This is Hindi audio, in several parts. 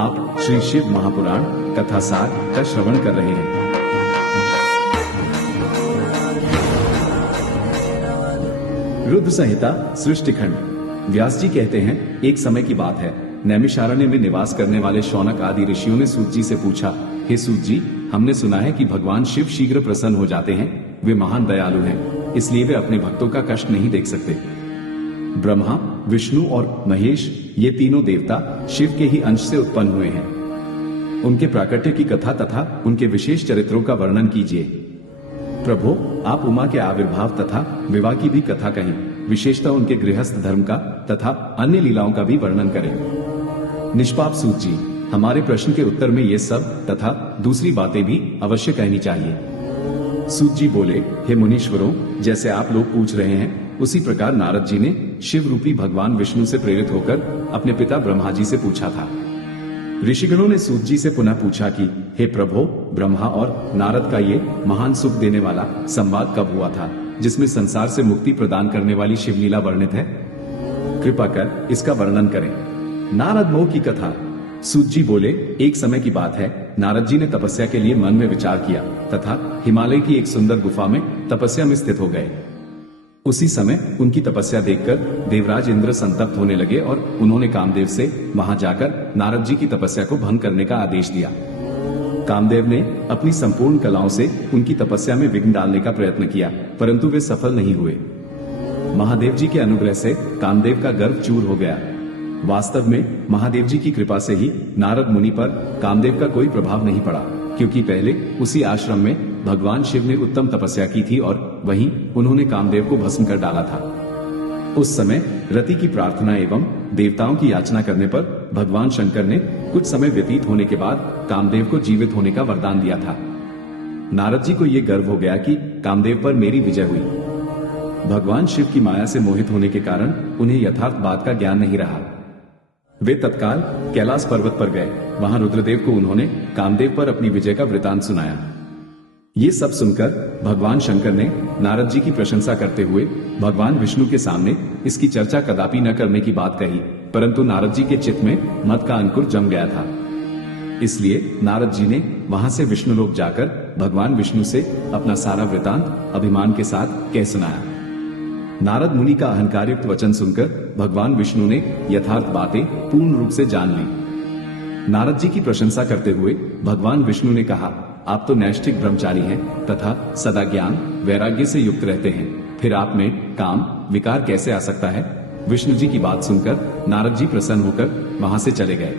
आप श्री शिव महापुराण कथासार का श्रवण कर रहे हैं। रुद्र संहिता सृष्टिखंड। व्यास जी कहते हैं, एक समय की बात है, नैमिषारण्य में निवास करने वाले शौनक आदि ऋषियों ने सूत जी से पूछा, हे सूत जी, हमने सुना है कि भगवान शिव शीघ्र प्रसन्न हो जाते हैं। वे महान दयालु हैं, इसलिए वे अपने भक्तों का कष्ट नहीं देख सकते। ब्रह्मा, विष्णु और महेश, ये तीनों देवता शिव के ही अंश से उत्पन्न हुए हैं। उनके प्राकट्य की कथा तथा उनके विशेष चरित्रों का वर्णन कीजिए। प्रभु, आप उमा के आविर्भाव तथा विवाह की भी कथा कहें, विशेषतः उनके गृहस्थ धर्म का तथा अन्य लीलाओं का भी वर्णन करें। निष्पाप सूत जी, हमारे प्रश्न के उत्तर में ये सब तथा दूसरी बातें भी अवश्य कहनी चाहिए। सूत जी बोले, हे मुनीश्वरों, जैसे आप लोग पूछ रहे हैं उसी प्रकार नारद जी ने शिव रूपी भगवान विष्णु से प्रेरित होकर अपने पिता ब्रह्मा जी से पूछा था। ऋषिगणों ने सूत जी से पुनः पूछा कि हे प्रभु, ब्रह्मा और नारद का ये महान सुख देने वाला संवाद कब हुआ था, जिसमें संसार से मुक्ति प्रदान करने वाली शिवलीला वर्णित है? कृपा कर इसका वर्णन करें। नारद मोह की कथा। सूत जी बोले, एक समय की बात है, नारद जी ने तपस्या के लिए मन में विचार किया तथा हिमालय की एक सुंदर गुफा में तपस्या में स्थित हो गए। उसी समय उनकी तपस्या देखकर देवराज इंद्र संतप्त होने लगे और उन्होंने कामदेव से वहां जाकर नारद जी की तपस्या को भंग करने का आदेश दिया। कामदेव ने अपनी संपूर्ण कलाओं से उनकी तपस्या में विघ्न डालने का प्रयत्न किया, परंतु वे सफल नहीं हुए। महादेव जी के अनुग्रह से कामदेव का गर्व चूर हो गया। वास्तव में महादेव जी की कृपा से ही नारद मुनि पर कामदेव का कोई प्रभाव नहीं पड़ा, क्योंकि पहले उसी आश्रम में भगवान शिव ने उत्तम तपस्या की थी और वहीं उन्होंने कामदेव को भस्म कर डाला था। उस समय रति की प्रार्थना एवं देवताओं की याचना करने पर भगवान शंकर ने कुछ समय व्यतीत होने के बाद कामदेव को जीवित होने का वरदान दिया था। नारद जी को यह गर्व हो गया कि कामदेव पर मेरी विजय हुई। भगवान शिव की माया से मोहित होने के कारण उन्हें यथार्थ बात का ज्ञान नहीं रहा। वे तत्काल कैलाश पर्वत पर गए। वहां रुद्रदेव को उन्होंने कामदेव पर अपनी विजय का वृतांत सुनाया। ये सब सुनकर भगवान शंकर ने नारद जी की प्रशंसा करते हुए भगवान विष्णु के सामने इसकी चर्चा कदापि न करने की बात कही, परंतु नारद जी के चित्त में मत का अंकुर जम गया था। इसलिए नारद जी ने वहां से विष्णुलोक जाकर भगवान विष्णु से अपना सारा वृतांत अभिमान के साथ कह सुनाया। नारद मुनि का अहंकारयुक्त वचन सुनकर भगवान विष्णु ने यथार्थ बातें पूर्ण रूप से जान ली। नारद जी की प्रशंसा करते हुए भगवान विष्णु ने कहा, आप तो नैष्ठिक ब्रह्मचारी हैं तथा सदा ज्ञान वैराग्य से युक्त रहते हैं, फिर आप में काम विकार कैसे आ सकता है? विष्णु जी की बात सुनकर नारद जी प्रसन्न होकर वहां से चले गए।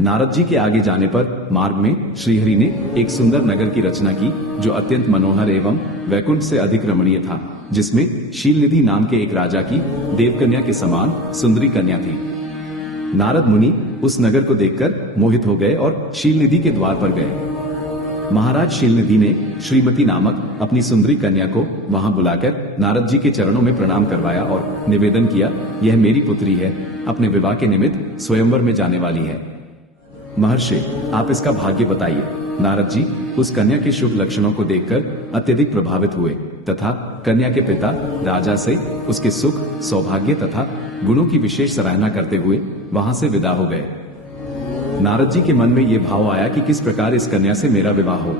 नारद जी के आगे जाने पर मार्ग में श्रीहरि ने एक सुंदर नगर की रचना की, जो अत्यंत मनोहर एवं वैकुंठ से अधिक रमणीय था, जिसमें शीलनिधि नाम के एक राजा की देवकन्या के समान सुंदरी कन्या थी। नारद मुनि उस नगर को देखकर मोहित हो गए और शीलनिधि के द्वार पर गए। महाराज शीलनिधि ने श्रीमती नामक अपनी सुंदरी कन्या को वहां बुलाकर नारद जी के चरणों में प्रणाम करवाया और निवेदन किया, यह मेरी पुत्री है, अपने विवाह के निमित्त स्वयंवर में जाने वाली है। महर्षि, आप इसका भाग्य बताइए। नारद जी उस कन्या के शुभ लक्षणों को देखकर अत्यधिक प्रभावित हुए तथा कन्या के पिता राजा से उसके सुख, सौभाग्य तथा गुणों की विशेष सराहना करते हुए वहां से विदा हो गए। नारद जी के मन में यह भाव आया कि किस प्रकार इस कन्या से मेरा विवाह हो।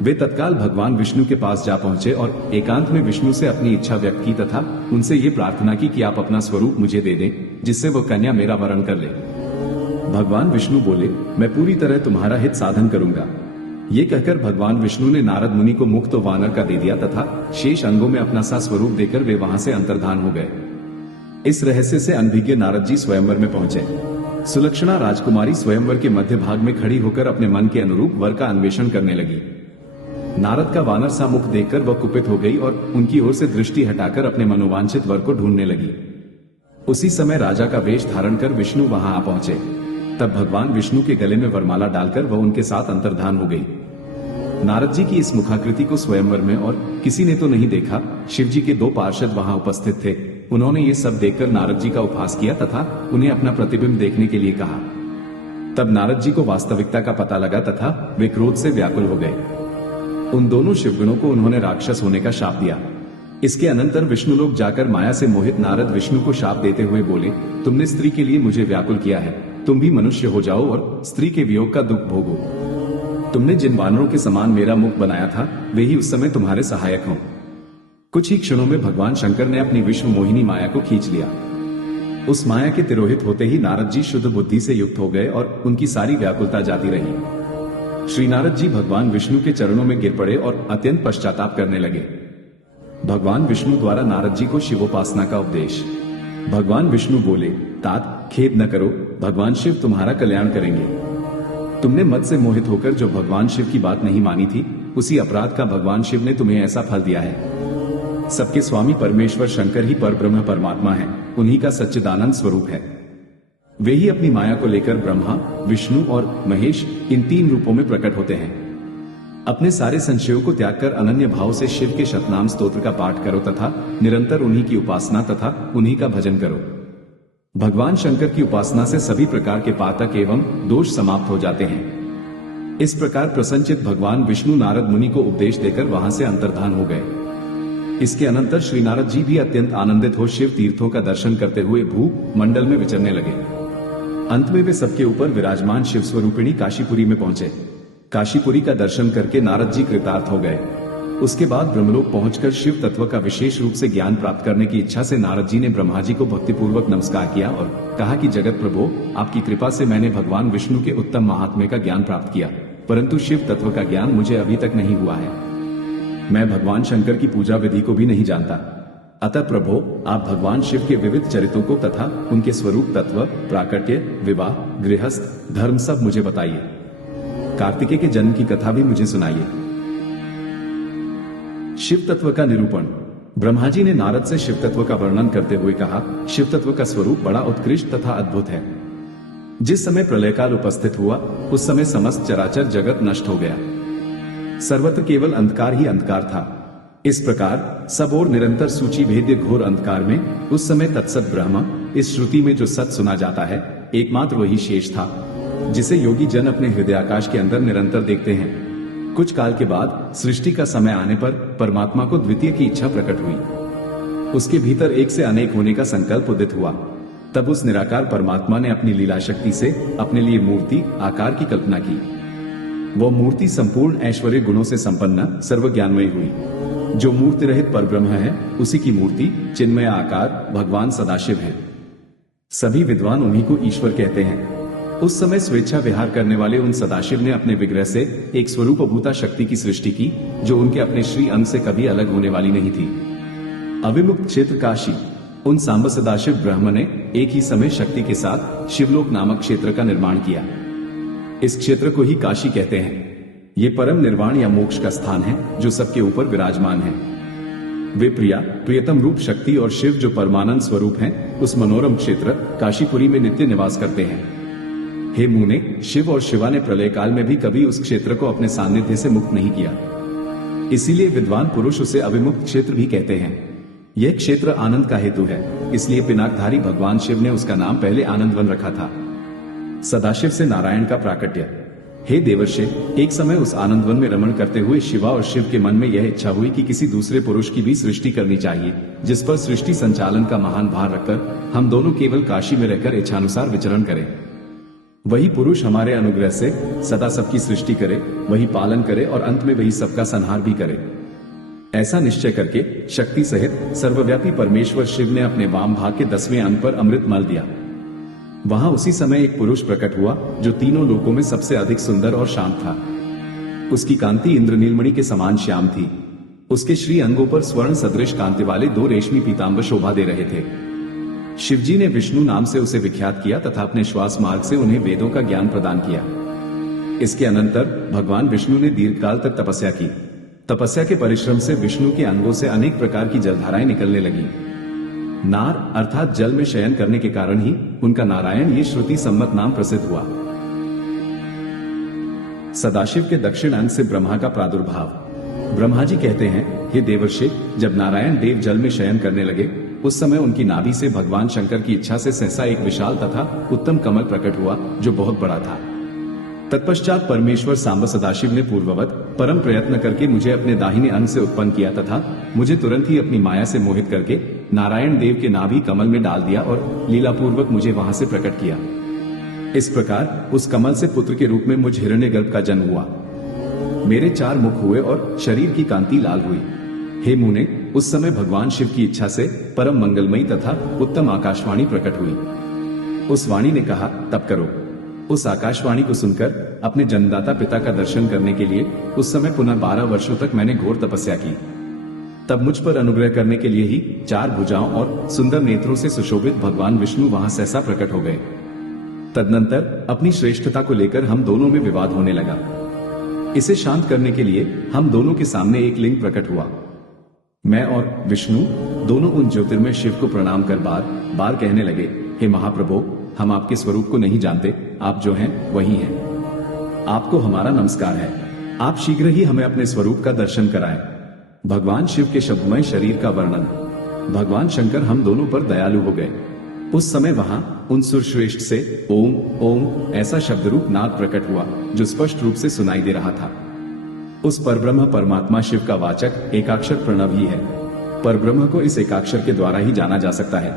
वे तत्काल भगवान विष्णु के पास जा पहुंचे और एकांत में विष्णु से अपनी इच्छा व्यक्त की तथा उनसे ये प्रार्थना की कि आप अपना स्वरूप मुझे दे दें, जिससे वो कन्या मेरा वरण कर ले। भगवान विष्णु बोले, मैं पूरी तरह तुम्हारा हित साधन करूंगा। ये कहकर भगवान विष्णु ने नारद मुनि को मुख तो वानर का दे दिया तथा शेष अंगों में अपना सा स्वरूप देकर वे वहां से अंतर्धान हो गए। इस रहस्य से अनभिज्ञ नारद जी स्वयंवर में पहुंचे। सुलक्षणा राजकुमारी स्वयंवर के मध्य भाग में खड़ी होकर अपने मन के अनुरूप वर का अन्वेषण करने लगी। नारद का वानर सा मुख देखकर वह कुपित हो गई और उनकी ओर से दृष्टि हटाकर अपने मनोवांछित वर को ढूंढने लगी। उसी समय राजा का वेश धारण कर विष्णु वहां आ पहुंचे। तब भगवान विष्णु के गले में वरमाला डालकर वह उनके साथ अंतर्धान हो गई। नारद जी की इस मुखाकृति को स्वयंवर में और किसी ने तो नहीं देखा। शिव जी के दो पार्षद वहां उपस्थित थे। उन्होंने ये सब देखकर नारद जी का उपहास किया तथा उन्हें अपना प्रतिबिंब देखने के लिए कहा। तब नारद जी को वास्तविकता का पता लगा तथा वे क्रोध से व्याकुल हो गए। उन दोनों शिवगणों को उन्होंने राक्षस होने का शाप दिया। इसके अनंतर विष्णु लोक जाकर माया से मोहित नारद विष्णु को शाप देते हुए बोले, तुमने स्त्री के लिए मुझे व्याकुल किया है, तुम भी मनुष्य हो जाओ और स्त्री के वियोग का दुख भोगो। तुमने जिन वानरों के समान मेरा मुख बनाया था वे ही उस समय तुम्हारे सहायक हों। कुछ ही क्षणों में भगवान शंकर ने अपनी विश्व मोहिनी माया को खींच लिया। उस माया के तिरोहित होते ही नारद जी शुद्ध बुद्धि से युक्त हो गए और उनकी सारी व्याकुलता जाती रही। श्री नारद जी भगवान विष्णु के चरणों में गिर पड़े और अत्यंत पश्चाताप करने लगे। भगवान विष्णु द्वारा नारद जी को शिवोपासना का उपदेश। भगवान विष्णु बोले, तात खेद न करो, भगवान शिव तुम्हारा कल्याण करेंगे। तुमने मद से मोहित होकर जो भगवान शिव की बात नहीं मानी थी, उसी अपराध का भगवान शिव ने तुम्हें ऐसा फल दिया है। सबके स्वामी परमेश्वर शंकर ही परब्रह्म परमात्मा है, उन्हीं का सच्चिदानंद स्वरूप है। वे ही अपनी माया को लेकर ब्रह्मा, विष्णु और महेश इन 3 रूपों में प्रकट होते हैं। अपने सारे संशयों को त्याग कर अनन्य भाव से शिव के शतनाम स्तोत्र का पाठ करो तथा निरंतर उन्हीं की उपासना तथा उन्हीं का भजन करो। भगवान शंकर की उपासना से सभी प्रकार के पातक एवं दोष समाप्त हो जाते हैं। इस प्रकार प्रसन्नचित्त भगवान विष्णु नारद मुनि को उपदेश देकर वहां से अंतर्धान हो गए। इसके अनंतर श्री नारद जी भी अत्यंत आनंदित हो शिव तीर्थों का दर्शन करते हुए भू मंडल में विचरने लगे। अंत में वे सबके ऊपर विराजमान शिव स्वरूपिणी काशीपुरी में पहुंचे। काशीपुरी का दर्शन करके नारद जी कृतार्थ हो गए। उसके बाद ब्रह्मलोक पहुंचकर शिव तत्व का विशेष रूप से ज्ञान प्राप्त करने की इच्छा से नारद जी ने ब्रह्मा जी को भक्तिपूर्वक नमस्कार किया और कहा कि जगत प्रभु, आपकी कृपा से मैंने भगवान विष्णु के उत्तम महात्म्य का ज्ञान प्राप्त किया, परंतु शिव तत्व का ज्ञान मुझे अभी तक नहीं हुआ है। मैं भगवान शंकर की पूजा विधि को भी नहीं जानता। अतः प्रभो, आप भगवान शिव के विविध चरित्रों को तथा उनके स्वरूप तत्व, प्राकट्य, विवाह, गृहस्थ, धर्म सब मुझे बताइए। कार्तिकेय के जन्म की कथा भी मुझे सुनाइए। शिव तत्व का निरूपण। ब्रह्मा जी ने नारद से शिव तत्व का वर्णन करते हुए कहा, शिव तत्व का स्वरूप बड़ा उत्कृष्ट तथा अद्भुत है। जिस समय प्रलयकाल उपस्थित हुआ उस समय समस्त चराचर जगत नष्ट हो गया। सर्वत्र केवल अंधकार ही अंधकार था। इस प्रकार सब और निरंतर सूची भेद्य घोर अंधकार में उस समय तत्सत ब्रह्म, इस श्रुति में जो सत सुना जाता है, एकमात्र वही शेष था, जिसे योगी जन अपने हृदयाकाश के अंदर निरंतर देखते हैं। कुछ काल के बाद सृष्टि का समय आने पर परमात्मा को द्वितीय की इच्छा प्रकट हुई। उसके भीतर एक से अनेक होने का संकल्प उदित हुआ। तब उस निराकार परमात्मा ने अपनी लीला शक्ति से अपने लिए मूर्ति आकार की कल्पना की। वह मूर्ति संपूर्ण ऐश्वर्य गुणों से संपन्न सर्वज्ञानमयी हुई। जो मूर्ति रहित परब्रह्म है, उसी की मूर्ति चिन्मय आकार भगवान सदाशिव है। सभी विद्वान उन्हीं को ईश्वर कहते हैं। उस समय स्वेच्छा विहार करने वाले उन सदाशिव ने अपने विग्रह से एक स्वरूपभूता शक्ति की सृष्टि की, जो उनके अपने श्री अंग से कभी अलग होने वाली नहीं थी। अविमुक्त क्षेत्र काशी। उन सांब सदाशिव ब्रह्म ने एक ही समय शक्ति के साथ शिवलोक नामक क्षेत्र का निर्माण किया। इस क्षेत्र को ही काशी कहते हैं। ये परम निर्वाण या मोक्ष का स्थान है, जो सबके ऊपर विराजमान है। वे प्रिया प्रियतम रूप शक्ति और शिव जो परमानंद स्वरूप हैं, उस मनोरम क्षेत्र काशीपुरी में नित्य निवास करते हैं। हे मुने, शिव और शिवा ने प्रलय काल में भी कभी उस क्षेत्र को अपने सानिध्य से मुक्त नहीं किया। इसीलिए विद्वान पुरुष उसे अविमुक्त क्षेत्र भी कहते हैं। यह क्षेत्र आनंद का हेतु है, इसलिए पिनाकधारी भगवान शिव ने उसका नाम पहले आनंदवन रखा था। सदाशिव से नारायण का प्राकट्य। हे देवर्षि, एक समय उस आनंदवन में रमण करते हुए शिवा और शिव के मन में यह इच्छा हुई कि किसी दूसरे पुरुष की भी सृष्टि करनी चाहिए, जिस पर सृष्टि संचालन का महान भार रखकर हम दोनों केवल काशी में रहकर इच्छानुसार विचरण करें। वही पुरुष हमारे अनुग्रह से सदा सबकी सृष्टि करे, वही पालन करे और अंत में वही सबका संहार भी करे। ऐसा निश्चय करके शक्ति सहित सर्वव्यापी परमेश्वर शिव ने अपने वाम भाग के 10वें अंग पर अमृत मल दिया। वहां उसी समय एक पुरुष प्रकट हुआ, जो तीनों लोकों में सबसे अधिक सुंदर और शांत था। उसकी कांति इंद्रनीलमणि के समान श्याम थी। उसके श्री अंगों पर स्वर्ण सदृश कांति वाले 2 रेशमी पीतांबर शोभा दे रहे थे। शिवजी ने विष्णु नाम से उसे विख्यात किया तथा अपने श्वास मार्ग से उन्हें वेदों का ज्ञान प्रदान किया। इसके अनंतर भगवान विष्णु ने दीर्घकाल तक तपस्या की। तपस्या के परिश्रम से विष्णु के अंगों से अनेक प्रकार की जलधाराएं निकलने लगी। नार अर्थात जल में शयन करने के कारण ही उनका नारायण ये श्रुति सम्मत नाम प्रसिद्ध हुआ। सदाशिव के दक्षिण अंग से ब्रह्मा का प्रादुर्भाव। ब्रह्मा जी कहते हैं, हे देवर्षि, जब नारायण देव जल में शयन करने लगे, उस समय उनकी नाभि से भगवान शंकर की इच्छा से सहसा एक विशाल तथा उत्तम कमल प्रकट हुआ, जो बहुत बड़ा था। तत्पश्चात परमेश्वर सांब सदाशिव ने पूर्ववत परम प्रयत्न करके मुझे अपने दाहिने अंग से उत्पन्न किया तथा मुझे तुरंत ही अपनी माया से मोहित करके नारायण देव के नाभि कमल में डाल दिया और लीलापूर्वक मुझे वहां से प्रकट किया। इस प्रकार उस कमल से पुत्र के रूप में मुझ हिरण्यगर्भ का जन्म हुआ। मेरे 4 मुख हुए और शरीर की कांति लाल हुई। हे मुने, उस समय भगवान शिव की इच्छा से परम मंगलमयी तथा उत्तम आकाशवाणी प्रकट हुई। उस वाणी ने कहा, तप करो। उस आकाशवाणी को सुनकर अपने जन्मदाता पिता का दर्शन करने के लिए उस समय पुनः 12 वर्षों तक मैंने घोर तपस्या की। तब मुझ पर अनुग्रह करने के लिए ही 4 भुजाओं और सुंदर नेत्रों से सुशोभित भगवान विष्णु वहां सहसा प्रकट हो गए। तदनंतर अपनी श्रेष्ठता को लेकर हम दोनों में विवाद होने लगा। इसे शांत करने के लिए हम दोनों के सामने एक लिंग प्रकट हुआ। मैं और विष्णु दोनों उन ज्योतिर्मय शिव को प्रणाम कर बार बार कहने लगे, हे महाप्रभु, हम आपके स्वरूप को नहीं जानते, आप जो हैं वही हैं। आपको हमारा नमस्कार है। आप शीघ्र ही हमें अपने स्वरूप का दर्शन कराएं। भगवान शिव के शब्दमय शरीर का वर्णन। भगवान शंकर हम दोनों पर दयालु हो गए। उस समय वहां उन सुरश्रेष्ठ से ओम ओम ऐसा शब्द रूप नाद प्रकट हुआ जो स्पष्ट रूप से सुनाई दे रहा था। उस परब्रह्म परमात्मा शिव का वाचक एकाक्षर प्रणव ही है। परब्रह्म को इस एकाक्षर के द्वारा ही जाना जा सकता है।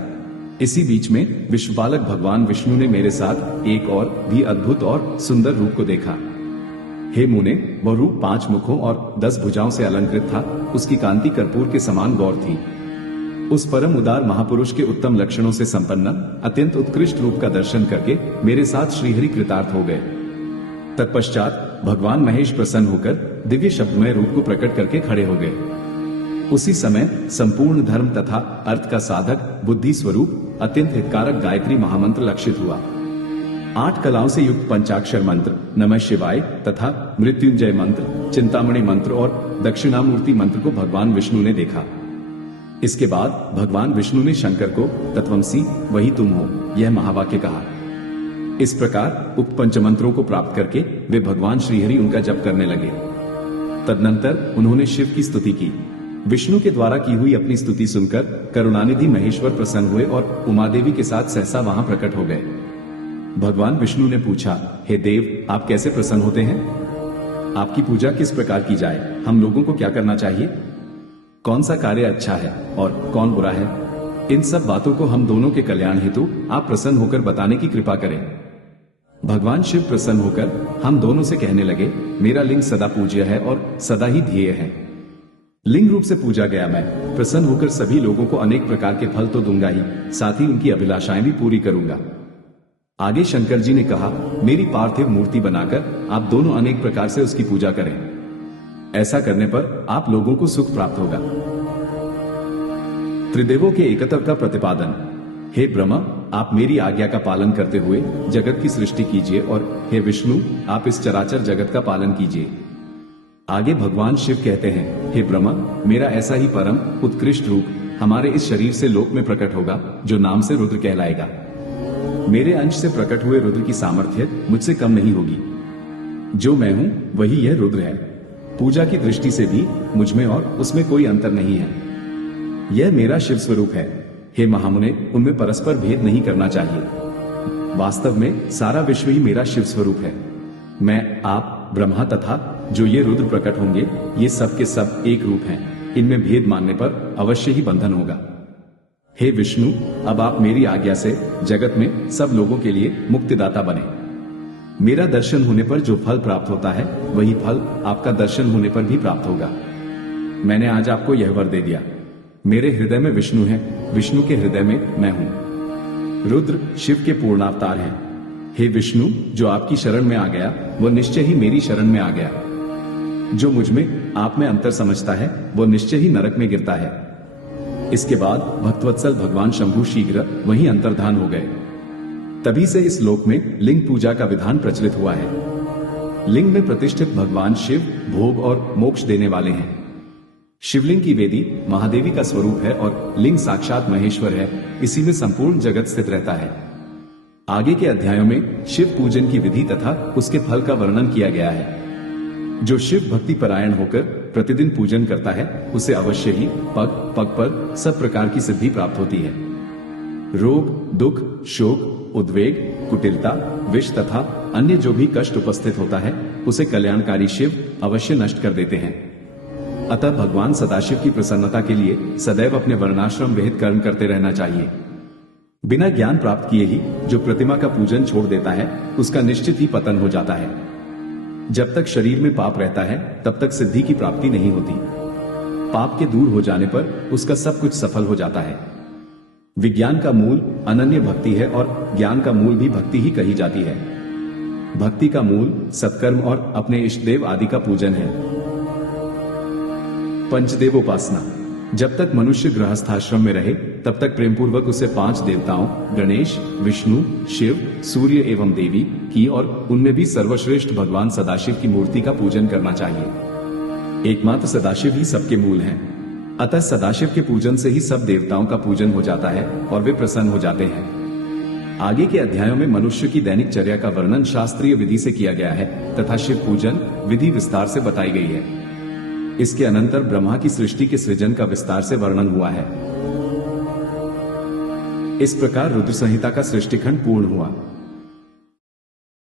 इसी बीच में विश्वपालक भगवान विष्णु ने मेरे साथ एक और भी अद्भुत और सुंदर रूप को देखा। हे मुने, वह रूप 5 मुखों और 10 भुजाओं से अलंकृत था। उसकी कांति कर्पूर के समान गौर थी। उस परम उदार महापुरुष के उत्तम लक्षणों से संपन्न अत्यंत उत्कृष्ट रूप का दर्शन करके मेरे साथ श्रीहरि कृतार्थ हो गए। तत्पश्चात भगवान महेश प्रसन्न होकर दिव्य शब्दमय रूप को प्रकट करके खड़े हो गए। उसी समय संपूर्ण धर्म तथा अर्थ का साधक बुद्धि स्वरूप अत्यंत हितकारक गायत्री महामंत्र लक्षित हुआ। 8 कलाओं से युक्त पंचाक्षर मंत्र नमः शिवाय तथा मृत्युंजय मंत्र, चिंतामणि मंत्र और दक्षिणामूर्ति मंत्र को भगवान विष्णु ने देखा। इसके बाद भगवान विष्णु ने शंकर को तत्वमसि वही तुम हो यह महावाक्य कहा। इस प्रकार उक्त पंचमंत्रों को प्राप्त करके वे भगवान श्रीहरि उनका जप करने लगे। तदनंतर उन्होंने शिव की स्तुति की। विष्णु के द्वारा की हुई अपनी स्तुति सुनकर करुणानिधि महेश्वर प्रसन्न हुए और उमादेवी के साथ सहसा वहां प्रकट हो गए। भगवान विष्णु ने पूछा, हे देव, आप कैसे प्रसन्न होते हैं? आपकी पूजा किस प्रकार की जाए? हम लोगों को क्या करना चाहिए? कौन सा कार्य अच्छा है और कौन बुरा है? इन सब बातों को हम दोनों के कल्याण हेतु आप प्रसन्न होकर बताने की कृपा करें। भगवान शिव प्रसन्न होकर हम दोनों से कहने लगे, मेरा लिंग सदा पूज्य है और सदा ही ध्येय है। लिंग रूप से पूजा गया मैं प्रसन्न होकर सभी लोगों को अनेक प्रकार के फल तो दूंगा ही, साथ ही उनकी अभिलाषाएं भी पूरी करूंगा। आगे शंकर जी ने कहा, मेरी पार्थिव मूर्ति बनाकर आप दोनों अनेक प्रकार से उसकी पूजा करें। ऐसा करने पर आप लोगों को सुख प्राप्त होगा। त्रिदेवों के एकत्व का प्रतिपादन। हे ब्रह्मा, आप मेरी आज्ञा का पालन करते हुए जगत की सृष्टि कीजिए और हे विष्णु, आप इस चराचर जगत का पालन कीजिए। आगे भगवान शिव कहते हैं, हे ब्रह्मा, मेरा ऐसा ही परम उत्कृष्ट रूप हमारे इस शरीर से लोक में प्रकट होगा जो नाम से रुद्र कहलाएगा। मेरे अंश से प्रकट हुए रुद्र की सामर्थ्य मुझसे कम नहीं होगी। जो मैं हूं वही यह रुद्र है। पूजा की दृष्टि से भी मुझ में और उसमें कोई अंतर नहीं है। यह मेरा शिव स्वरूप है। हे महामुने, उनमें परस्पर भेद नहीं करना चाहिए। वास्तव में सारा विश्व ही मेरा शिव स्वरूप है। मैं, आप, ब्रह्मा तथा जो ये रुद्र प्रकट होंगे, ये सब के सब एक रूप हैं। इनमें भेद मानने पर अवश्य ही बंधन होगा। हे विष्णु, अब आप मेरी आज्ञा से जगत में सब लोगों के लिए मुक्तिदाता बने। मेरा दर्शन होने पर जो फल प्राप्त होता है वही फल आपका दर्शन होने पर भी प्राप्त होगा। मैंने आज आपको यह वर दे दिया। मेरे हृदय में विष्णु है, विष्णु के हृदय में मैं हूं। रुद्र शिव के पूर्णावतार हैं। हे विष्णु, जो आपकी शरण में आ गया वह निश्चय ही मेरी शरण में आ गया। जो मुझ में आप में अंतर समझता है वह निश्चय ही नरक में गिरता है। इसके बाद भक्तवत्सल भगवान शंभु शीघ्र वहीं अंतर्धान हो गए। तभी से इस लोक में लिंग पूजा का विधान प्रचलित हुआ है। लिंग में प्रतिष्ठित भगवान शिव भोग और मोक्ष देने वाले हैं। शिवलिंग की वेदी महादेवी का स्वरूप है और लिंग साक्षात महेश्वर है। इसी में संपूर्ण जगत स्थित रहता है। आगे के अध्यायों में शिव पूजन की विधि तथा उसके फल का वर्णन किया गया है। जो शिव भक्ति परायण होकर प्रतिदिन पूजन करता है उसे अवश्य ही पग पग पर सब प्रकार की सिद्धि प्राप्त होती है। रोग, दुख, शोक, उद्वेग, कुटिलता, विष तथा अन्य जो भी कष्ट उपस्थित होता है उसे कल्याणकारी शिव अवश्य नष्ट कर देते हैं। अतः भगवान सदाशिव की प्रसन्नता के लिए सदैव अपने वर्णाश्रम विहित कर्म करते रहना चाहिए। बिना ज्ञान प्राप्त किए ही जो प्रतिमा का पूजन छोड़ देता है उसका निश्चित ही पतन हो जाता है। जब तक शरीर में पाप रहता है तब तक सिद्धि की प्राप्ति नहीं होती। पाप के दूर हो जाने पर उसका सब कुछ सफल हो जाता है। विज्ञान का मूल अनन्य भक्ति है और ज्ञान का मूल भी भक्ति ही कही जाती है। भक्ति का मूल सत्कर्म और अपने इष्ट देव आदि का पूजन है। पंचदेवोपासना। जब तक मनुष्य गृहस्थाश्रम में रहे तब तक प्रेम पूर्वक उसे 5 देवताओं गणेश, विष्णु, शिव, सूर्य एवं देवी की और उनमें भी सर्वश्रेष्ठ भगवान सदाशिव की मूर्ति का पूजन करना चाहिए। एकमात्र सदाशिव ही सबके मूल हैं। अतः सदाशिव के पूजन से ही सब देवताओं का पूजन हो जाता है और वे प्रसन्न हो जाते हैं। आगे के अध्यायों में मनुष्य की दैनिक चर्या का वर्णन शास्त्रीय विधि से किया गया है तथा शिव पूजन विधि विस्तार से बताई गई है। इसके अनंतर ब्रह्मा की सृष्टि के सृजन का विस्तार से वर्णन हुआ है। इस प्रकार रुद्र संहिता का सृष्टिखंड पूर्ण हुआ।